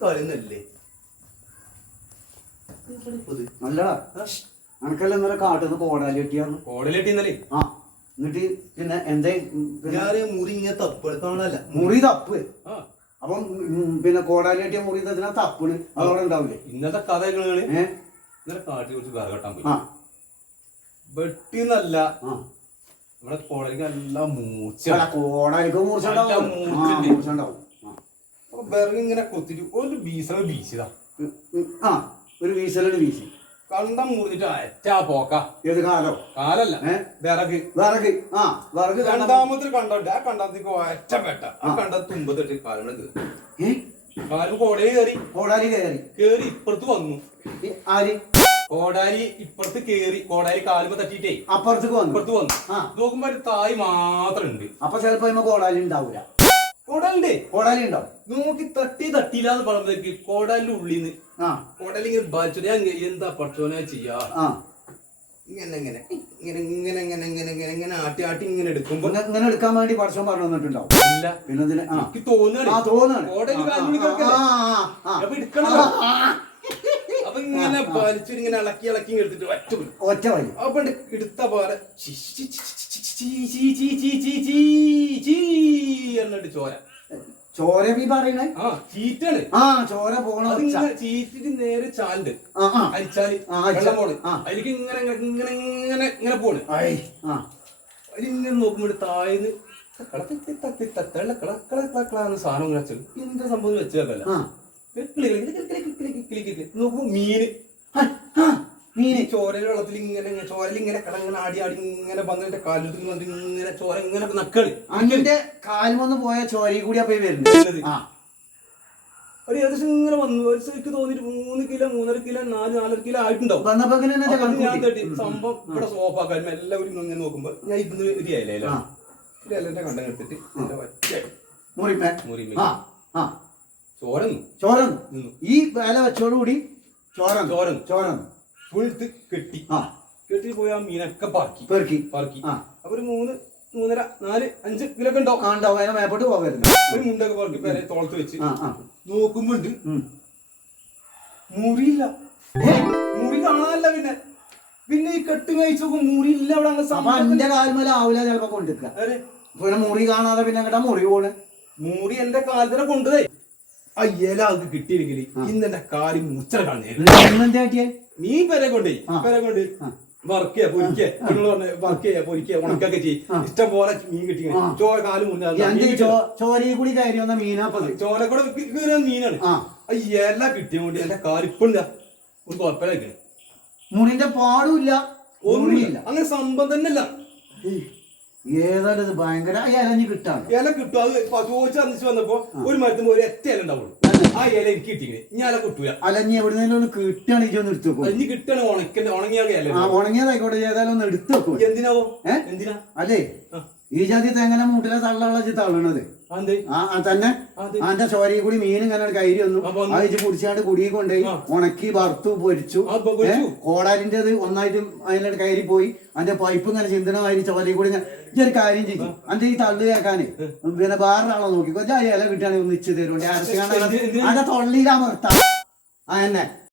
കളിയൊന്നല്ലേ നല്ലടാ അനക്കല്ല ഇന്നലെ കാട്ടുന്ന കോടാലി കെട്ടിയാന്ന് കോടലിട്ടി ഇന്നലെ ആ എന്നിട്ട് പിന്നെ എന്തേ? പിന്നെ? ഞാൻ മുറി ഇങ്ങനെ തപ്പ് കാണാനല്ല മുറി തപ്പ്. ആ. അപ്പം ഉം, പിന്നെ കോടാലി കെട്ടിയ മുറി തപ്പിന തപ്പിണ് അതവിടെ ഉണ്ടാവില്ലേ? ഇന്നത്തെ കഥ നിങ്ങൾ? ഏ? ഇന്നലെ കാട്ടിൽ കുറച്ച് വേറെ കെട്ടാൻ പോയി. ആ. വെട്ടിന്നല്ല ആ. നമ്മുടെ കോടലിക്ക് നല്ല മൂർച്ച. അല്ല കോടാലിക്ക് മൂർച്ച ഉണ്ടാവും. ആ. മൂർച്ച ഉണ്ടാവും. അപ്പൊ ഇങ്ങനെ കൊത്തിട്ട് ഒരു ബീസല ബീസിതാ ആ ഒരു വീശലൊരു വീശി. കണ്ടം മുറിഞ്ഞിട്ട് അറ്റാ പോക്ക. ഏത് കാലോ? കാലല്ല? വിറക്. വിറക്. ആ വിറക് രണ്ടാമത്തെ കണ്ടോട്ടെ ആ കണ്ടത്തേക്ക് ഒറ്റ പെട്ട. ആ കണ്ട തുമ്പത്തിട്ട് കാലുകൾ കയറി ഏ? കാലും കയറി കോടാലി കയറി കേറി ഇപ്പുറത്ത് വന്നു. ആര്? കോടാലി ഇപ്പുറത്ത് കേറി. കോടാലി കാലുമ്പോ തട്ടിട്ടേ അപ്പുറത്തേക്ക് വന്നു. ഇപ്പുറത്ത് വന്നു. നോക്കുമ്പോ ഒരു തായ് മാത്രം ഉണ്ട് അപ്പൊ ചിലപ്പോ കോടാലി ഉണ്ടാവൂല. കോടാലിണ്ടേ കൊടലുണ്ടാവും നോക്കി തട്ടി തട്ടിയില്ലാന്ന് പറയുമ്പോഴേക്ക് കൊടലിന്റെ ഉള്ളിന്ന് ആ കൊടലിങ്ങനെ ബാച്ചുടേ എന്താ പഠിച്ചോനെ ചെയ്യാ ആ ഇങ്ങനെ ഇങ്ങനെ ഇങ്ങനെ ഇങ്ങനെ ഇങ്ങനെ ഇങ്ങനെ ഇങ്ങനെ ഇങ്ങനെ ആട്ടി ആട്ടി ഇങ്ങനെ എടുക്കുമ്പോ ഇങ്ങനെ ഇങ്ങനെ എടുക്കാൻ വേണ്ടി പറഞ്ഞു തന്നിട്ടുണ്ടാവും ഇല്ല പിന്നെ ഇതിന് ആ എനിക്ക് തോന്നുകയാണ് ആ തോന്നാണ് കോടലി കിടക്കല്ലേ? അപ്പൊ എടുക്കണല്ലോ അപ്പൊ ഇങ്ങനെ വലിച്ചിട്ട് ഇങ്ങനെ ഇളക്കി ഇളക്കി എടുത്തിട്ട് ഒറ്റ വിടും. ഒറ്റ വരി അപ്പൊ എടുത്ത പോലെ ചി, ചി, ചി, ചി, ചി, ചി, ചി, ചി, ചി, ചി, ചി, ചി എന്നിട്ട് ചോര. ചോര നീ പറയണേ? ആ ചീറ്റാണ്. ആ ചോര പോകണ. ചീറ്റിട്ട് നേരെ ചാലുണ്ട് അരിച്ചാൽ വെള്ളം പോണ്. അതിലേക്ക് ഇങ്ങനെ ഇങ്ങനെ ഇങ്ങനെ ഇങ്ങനെ പോണ്. അതിങ്ങനെ നോക്കുമ്പോൾ താഴ്ന്ന് സാധനം ഇങ്ങനെ വെച്ചത്. എന്താ സംഭവം വെച്ചതല്ല ആ. നോക്കുമ്പോ മീന്. മീന് ചോരയിൽ വെള്ളത്തിൽ ഇങ്ങനെ ഇങ്ങനെ ചോരയിൽ ഇങ്ങനെ കിടങ്ങനെ ആടി ആടി ഇങ്ങനെ വന്നിട്ട് കാലിൽ വന്നിട്ട് ഇങ്ങനെ ചോര ഇങ്ങനെ നക്കളി അന്റെ കാലുമൊന്ന് പോയ ചോരയിൽ കൂടി അപ്പൊ വരുന്നത്. ഒരു ഏകദേശം ഇങ്ങനെ വന്നു. ഒരു എനിക്ക് തോന്നിട്ട് മൂന്ന് കിലോ മൂന്നര കിലോ നാല് നാലര കിലോ ആയിട്ടുണ്ടാവും. ഞാൻ. തട്ടി. സംഭവം ഇവിടെ സോഫാക്കാൻ എല്ലാവരും ഇങ്ങനെ നോക്കുമ്പോ ഞാൻ ഇന്ന് ഒരു ഇലയില. ഒരു ഇലന്റെ കണ്ടം എടുത്തിട്ട് മുറിമേ. ചോരന്നു ചോരന്നു. ഈ വേല വെച്ചോടുകൂടി ചോരന്നു ചോരന്നു. ചോരന്നു പുഴുത്ത് കെട്ടി. ആ. കെട്ടി പോയി ആ മീനൊക്കെ പറക്കി. പെറുക്കി. പറക്കി. ആ. അപ്പൊ ഒരു മൂന്ന് മൂന്നര നാല് അഞ്ച് കിലോ ഒക്കെ ഉണ്ടാവും. കാണ്ടാവും അതിനെ മേപ്പോട്ട് പോകരുത് ഒരു മുണ്ടൊക്കെ പറക്കി പേരെ തോളത്ത് വെച്ച് ആ ആ. നോക്കുമ്പോ ഉണ്ട് ഉം. മുറിയില്ല. ഏ? മുറി കാണാനല്ല പിന്നെ. പിന്നെ ഈ കെട്ട് കഴിച്ചു നോക്കും മുറിയില്ല അവിടെ അങ്ങനെ അപ്പൊ സംഭവം. എന്റെ കാൽമല ആവില്ല ചിലപ്പോ കൊണ്ടിരിക്കുക പിന്നെ മുറി കാണാതെ പിന്നെ എങ്ങട്ടാ മുറി പോണ്. മുറി എന്റെ കാലത്തിനെ കൊണ്ടുപോയി അയ്യല അത് കിട്ടിയില്ലെങ്കിൽ ഇന്ന് എന്റെ കാൽ മുച്ചറ കാണുന്നേ എന്താ പറ്റിയേ നീ പേരെ കൊണ്ടേ. പേരെ കൊണ്ട്. വർക്ക് ചെയ്യാ പൊരിക്കുക നിങ്ങൾ പറഞ്ഞ വർക്ക് ചെയ്യാ പൊരിക്കുക ഉണക്കൊക്കെ ചെയ്യും. ഇഷ്ടം പോലെ മീൻ കിട്ടി. ചോര കാൽ മുന്നേ ചോരയിൽ കൂടി കയറി വന്ന മീനാപ്പത് ചോര കൂടെ കീറിയ മീനാണ്. എല്ലാം കിട്ടിയ കൊണ്ട് എന്റെ കാൽ ഇപ്പോഴും ഇതാ. ഒരു കുഴപ്പമില്ല മുറിന്റെ പാടുമില്ല ഒന്നുമില്ല. അങ്ങനെ സംഭവം തന്നെ ഏതായാലും ഇത് ഭയങ്കര ഇലഞ്ഞ് കിട്ടാണ്. ഇല കിട്ടും. അത് ചോദിച്ചു അന്നിച്ച് വന്നപ്പോ ഒരു മരത്തുമ്പോ ഒരു എറ്റ ഇല ഉണ്ടാവുള്ളൂ. ആ ഇല എനിക്ക് കിട്ടിങ്ങനെ ഇനി ഇല കിട്ടൂല. അലഞ്ഞ് എവിടുന്നേലും ഒന്ന് കിട്ടുകയാണെങ്കിൽ ഒന്ന് എടുത്തു വെക്കും. ഇനി കിട്ടണ ഉണക്കണ്ട ഉണങ്ങിയ ഇല ആ ഉണങ്ങിയതായിക്കോട്ടെ ഏതായാലും ഒന്ന് എടുത്തു വെക്കും. എന്തിനാവോ? എന്തിനാ? അല്ലേ. ഈ ജാതി തേങ്ങന മൂട്ടിലെ തള്ളവളച്ച് തള്ളണത്. ആ തന്നെ? അതെ. അതിന്റെ ചോരയിൽ കൂടി മീൻ ഇങ്ങനെ കയറി വന്നു. അത് ഒന്ന് അയച്ച് കുടിച്ചാണ്ട് കുടിയിൽ കൊണ്ടുപോയി. ഉണക്കി വറുത്തു പൊരിച്ചു. കോടാലിന്റെ അത്. കോടാലിന്റേത് ഒന്നായിട്ട് അതിനോട് കയറി പോയി. അതിന്റെ പൈപ്പ് ഇങ്ങനെ ചിന്തനമായി ചോരയിൽ കൂടി ഇതൊരു ഈ ഒരു കാര്യം ചെയ്യും. അതിന്റെ ഈ തള്ളു കേൾക്കാന്. പിന്നെ വേറൊരാളെ നോക്കി കൊച്ചാ ഇല കിട്ടുകയാണെങ്കിൽ ഒന്ന് ഇച്ചു തരുന്നുണ്ട്? അതിന്റെ തൊള്ളിയിലാ നിർത്താം ആ എന്നെ.